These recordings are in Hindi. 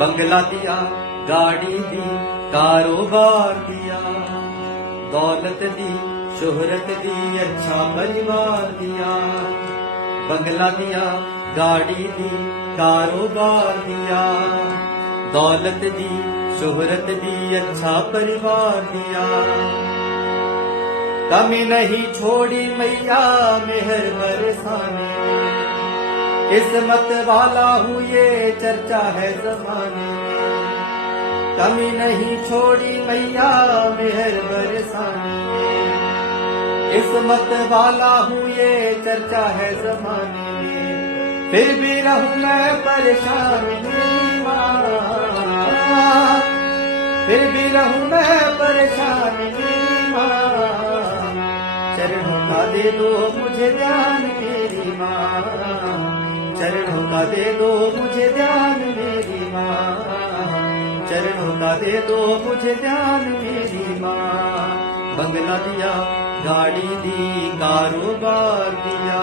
बंगला दिया, गाड़ी दी, कारोबार दिया, दौलत दी, शोहरत दी, अच्छा परिवार दिया। बंगला दिया, गाड़ी दी, कारोबार दिया, दौलत दी, शोहरत दी, अच्छा परिवार दिया। कमी नहीं छोड़ी मैया मेहर बरसाने में, किस्मत वाला हूँ ये चर्चा है जमाने में। कमी नहीं छोड़ी मैया मेहर बरसाने में, किस्मत वाला हूँ ये चर्चा है जमाने में। फिर भी रहूं मैं परेशान मेरी माँ, फिर भी रहूं मैं परेशान मेरी माँ। चरणों का दे दो मुझे ध्यान मेरी माँ, चरणों का दे दो मुझे ध्यान मेरी माँ, चरणों का दे दो मुझे ध्यान मेरी माँ। बंगला दिया, गाड़ी दी, कारोबार दिया।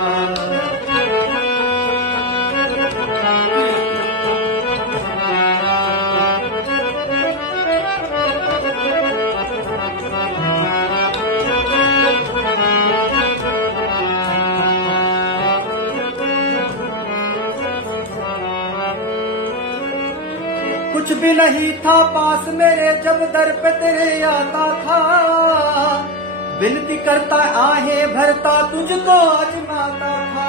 कुछ भी नहीं था पास मेरे जब दर पे तेरे आता था, विनती करता आहें भरता तुझको आजमाता था।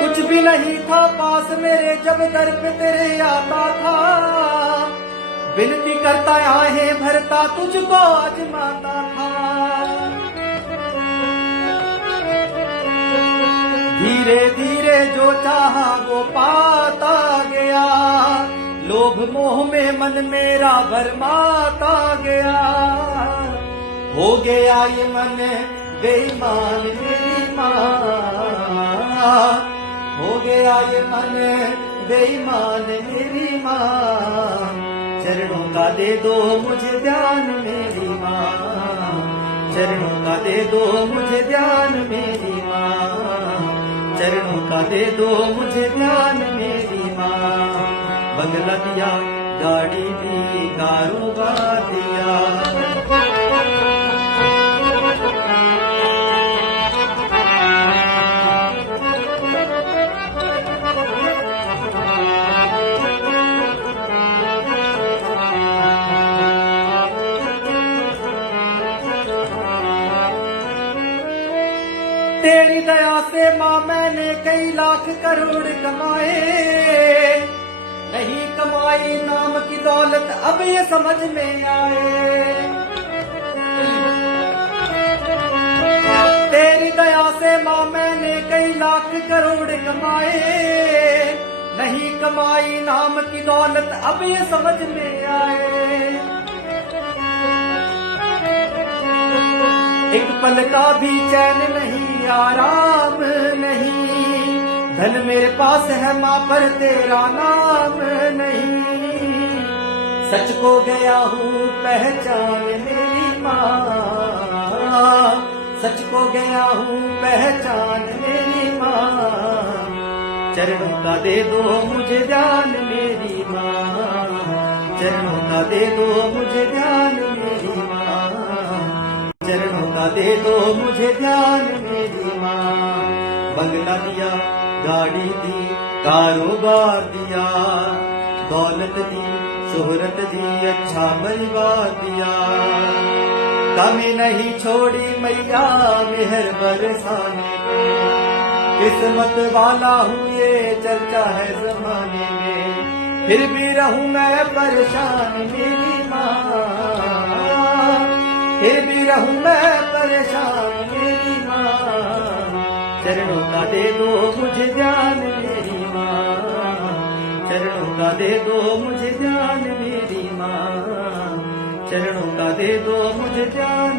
कुछ भी नहीं था पास मेरे जब दर पे तेरे आता था, विनती करता आहें भरता तुझको आजमाता था। धीरे धीरे जो चाहा वो पाता गया, लोभ मोह में मन मेरा भरमाता गया। हो गया ये मन बेईमान मेरी माँ, हो गया ये मन बेईमान मेरी माँ। चरणों का दे दो मुझे ध्यान मेरी माँ, चरणों का दे दो मुझे ध्यान मेरी माँ, चरणों का दे दो मुझे ध्यान मेरी माँ। बंगला दिया, गाड़ी दी, कारोबार दिया। तेरी दया से माँ मैंने कई लाख करोड़ कमाए, नहीं कमाई नाम की दौलत अब ये समझ में आए। तेरी दया से माँ मैंने कई लाख करोड़ कमाए, नहीं कमाई नाम की दौलत अब ये समझ में आए। एक पल का भी चैन नहीं, आराम नहीं, धन मेरे पास है माँ पर तेरा नाम नहीं। सच को गया हूँ पहचान मेरी माँ, सच को गया हूँ पहचान मेरी माँ। चरणों का दे दो मुझे ध्यान मेरी माँ, चरणों का दे दो मुझे ध्यान मेरी माँ, चरणों का दे दो मुझे ध्यान मेरी माँ। बंगला दिया, गाड़ी दी, कारोबार दिया, दौलत दी, शोहरत दी, अच्छा परिवार दिया। कमी नहीं छोड़ी मैया मेहर बरसाने में, किस्मत वाला हूँ ये चर्चा है जमाने में। फिर भी रहूं मैं परेशान मेरी माँ, फिर भी रहूं मैं परेशान मेरी माँ। चरणों का दे दो मुझे ध्यान मेरी माँ, चरणों का दे दो मुझे ध्यान मेरी माँ, चरणों का दे दो मुझे ध्यान।